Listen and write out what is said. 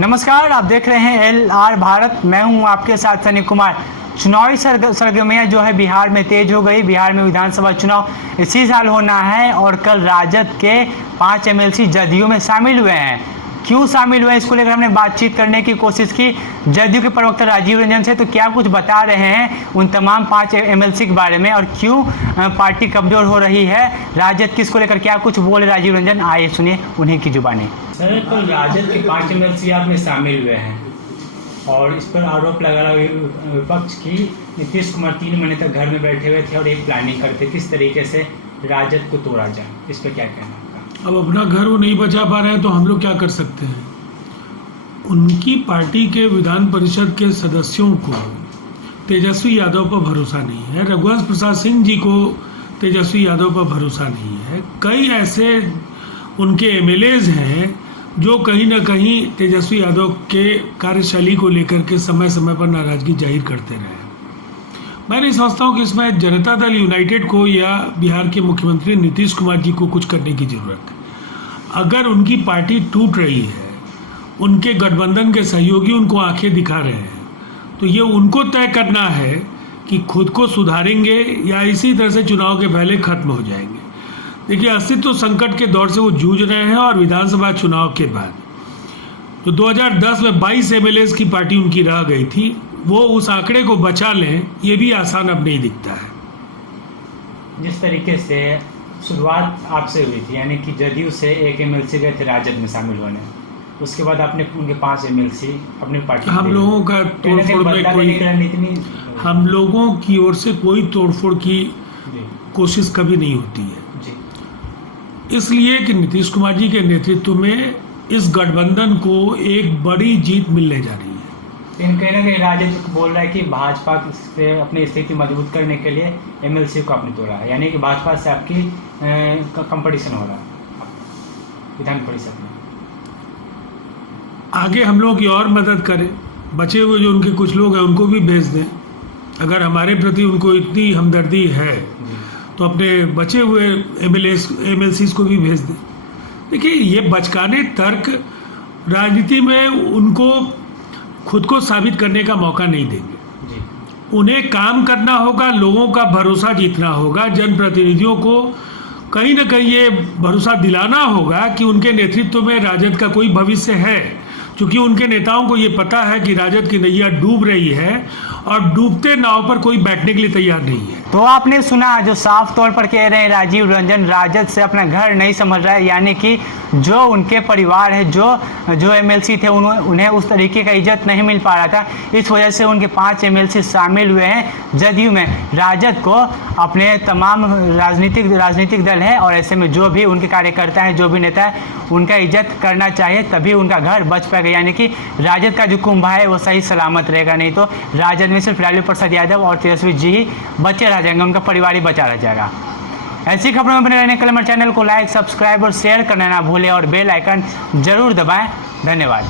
नमस्कार, आप देख रहे हैं LR भारत। मैं हूं आपके साथ सनी कुमार। चुनावी सरगर्मियां जो है बिहार में तेज हो गई। बिहार में विधानसभा चुनाव इसी साल होना है और कल राजद के 5 MLC जदयू में शामिल हुए हैं। क्यों शामिल हुए, इसको लेकर हमने बातचीत करने की कोशिश की जदयू के प्रवक्ता राजीव रंजन से। तो क्या कुछ बता रहे हैं उन तमाम 5 MLC के बारे में और क्यों पार्टी कमजोर हो रही है, राजद किसको लेकर क्या कुछ बोले राजीव रंजन, आइए सुनिए उन्हीं की जुबानी। सर, तो राजद के 5 MLC आप में शामिल हुए हैं और इस पर आरोप लगा रहा विपक्ष की नीतीश कुमार 3 महीने तक घर में बैठे हुए थे और एक प्लानिंग करते किस तरीके से राजद को तोड़ा जाए। इस पर क्या कहना आपका? अब अपना घर वो नहीं बचा पा रहे हैं तो हम लोग क्या कर सकते हैं। उनकी पार्टी के विधान परिषद के सदस्यों को तेजस्वी यादव पर भरोसा नहीं है, रघुवंश प्रसाद सिंह जी को तेजस्वी यादव पर भरोसा नहीं है। कई ऐसे उनके MLAs हैं जो कहीं ना कहीं तेजस्वी यादव के कार्यशैली को लेकर के समय समय पर नाराजगी जाहिर करते रहे। मैं नहीं समझता हूँ कि इसमें जनता दल यूनाइटेड को या बिहार के मुख्यमंत्री नीतीश कुमार जी को कुछ करने की जरूरत है। अगर उनकी पार्टी टूट रही है, उनके गठबंधन के सहयोगी उनको आंखें दिखा रहे हैं, तो ये उनको तय करना है कि खुद को सुधारेंगे या इसी तरह से चुनाव के पहले खत्म हो जाएंगे। देखिए, अस्तित्व संकट के दौर से वो जूझ रहे हैं और विधानसभा चुनाव के बाद तो 2010 में 22 MLAs की पार्टी उनकी रह गई थी, वो उस आंकड़े को बचा लें ये भी आसान अब नहीं दिखता है। जिस तरीके से शुरुआत आपसे हुई थी, यानी कि जदयू से एक MLC गए थे राजद में शामिल होने, उसके बाद आपने उनके 5 MLC अपनी पार्टी हम लोगों का तोड़फोड़ में कोई, हम लोगों की ओर से कोई तोड़फोड़ की कोशिश कभी नहीं होती है, इसलिए कि नीतीश कुमार जी के नेतृत्व में इस गठबंधन को एक बड़ी जीत मिलने जा रही है। कहीं ना कहीं राजद बोल रहा है कि भाजपा से अपनी स्थिति मजबूत करने के लिए MLC को आपने तोड़ा है, यानी कि भाजपा से आपकी कंपटीशन हो रहा है विधान परिषद में। आगे हम लोग की और मदद करें, बचे हुए जो उनके कुछ लोग हैं उनको भी भेज दें। अगर हमारे प्रति उनको इतनी हमदर्दी है तो अपने बचे हुए MLCs को भी भेज दें। देखिए, ये बचकाने तर्क राजनीति में उनको खुद को साबित करने का मौका नहीं देंगे। उन्हें काम करना होगा, लोगों का भरोसा जीतना होगा, जनप्रतिनिधियों को कहीं ना कहीं ये भरोसा दिलाना होगा कि उनके नेतृत्व में राजद का कोई भविष्य है, क्योंकि उनके नेताओं को ये पता है कि राजद की नैया डूब रही है और डूबते नाव पर कोई बैठने के लिए तैयार नहीं है। तो आपने सुना जो साफ तौर पर कह रहे हैं राजीव रंजन, राजद से अपना घर नहीं समझ रहा है, यानी कि जो उनके परिवार है, जो MLC थे उन्हें उस तरीके का इज्जत नहीं मिल पा रहा था। इस वजह से उनके 5 MLC शामिल हुए हैं जदयू में। राजद को अपने तमाम राजनीतिक दल है और ऐसे में जो भी उनके कार्यकर्ता हैं, जो भी नेता है, उनका इज्जत करना चाहिए, तभी उनका घर बच पाएगा, यानी कि राजद का जो कुंभा है वो सही सलामत रहेगा। नहीं तो राजद में सिर्फ लालू प्रसाद यादव और तेजस्वी जी ही बचे रह जाएंगे, उनका परिवार ही बचा रह जाएगा। ऐसी खबरों में बने रहने के लिए हमारे चैनल को लाइक, सब्सक्राइब और शेयर करना ना भूलें और बेल आइकन जरूर दबाएं। धन्यवाद।